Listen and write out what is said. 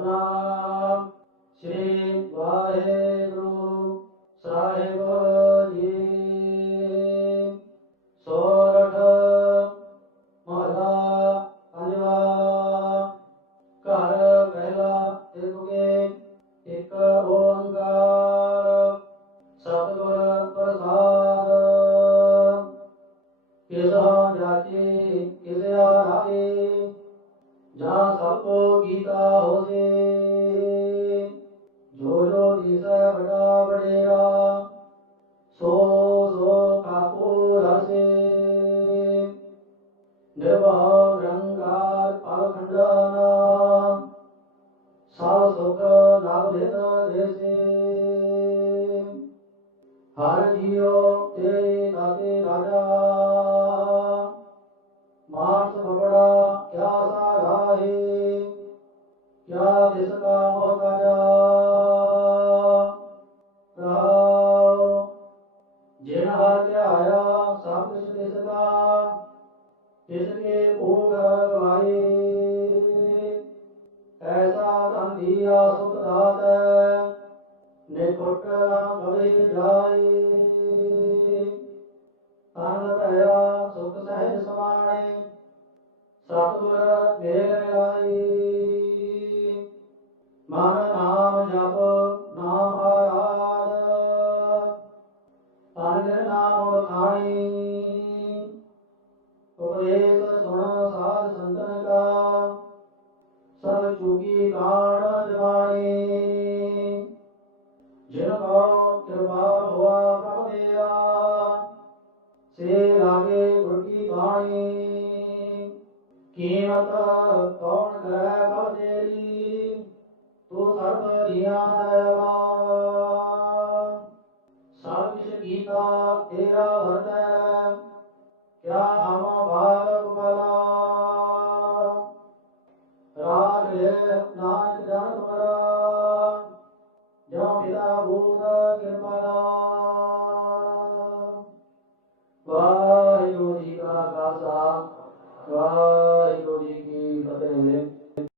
ਸਤਨਾਮ ਸ੍ਰੀ ਵਾਹਿਗੁਰੂ ਸਾਹਿਬ ਜੀ। ਸੋਰਠ ਮਹਲਾ ਪੰਜਵਾ ਘਰ ਪਹਿਲਾ ਤਿਰੁਗੇ ਇੱਕ ਓੰਕਾਰ ਸਤਿਗੁਰ ਪ੍ਰਸਾਦ। ਕਿਸਾ ਜਾਚੀ, ਕਿਸਿਆ ਰਾਏ ਜਾਂ ਸਭ ਗੀਤਾ ਹੋਸੇ ਜੋ ਜੋ ਦਿਸੈ ਬੜਾ ਬੜੇਰਾ ਸੋ ਸੋ ਕਾਪੂ ਰਸੇ ਨਿਰਭਉ ਨਿਰੰਕਾਰ ਪਰਖੰਡਨਾ ਸਭ ਸੁਖ ਲਾਭ ਦੇਤ ਦੇਸੇ। ਹਰ ਜੀਉ ਤੇਰੇ ਕਿਆ ਦਿਸ ਕਾ ਮੋਹਤਾਜਾ ਰਾਉ ਜਿਨ ਹਰ ਧਿਆਇਆ, ਸਭ ਕੁਛ ਤਿਸ ਕਾ ਤਿਸ ਕੇ ਭੋਗ ਗਵਾਏ ਐਸਾ ਧਨ ਦੀਆ ਸੁਖ ਦਾਤੈ ਨਿਕਟ ਨਾ ਕਵੇ ਜਾਏ। ਤਨ ਭਇਆ ਸੁਖ ਸਹਿਜ ਸਮਾਣੇ, ਸਤਿਗੁਰ ਸਭ ਚੁਗੀ ਕਾਣ ਜਿਨ ਕੋ ਕਿਰਪਾ ਹੋਆ ਪ੍ਰਭ ਦੇਆ, ਸੇ ਲਾਗੇ ਗੁਰ ਕੀ ਬਾਣੀ। ਕੀਮਤ ਕੌਣ ਕਰੈ ਪ੍ਰਭ ਤੇਰੀ, ਤੂੰ ਸਰਬ ਜੀਆਂ ਦਇਆਲਾ ਸਭ ਕਿਛ ਕੀਤਾ ਤੇਰਾ ਵਰਤੈ, ਕਿਆ إلى بوذاك المنام वाहिगुरु जी का खालसा वाहिगुरु जी की फतेह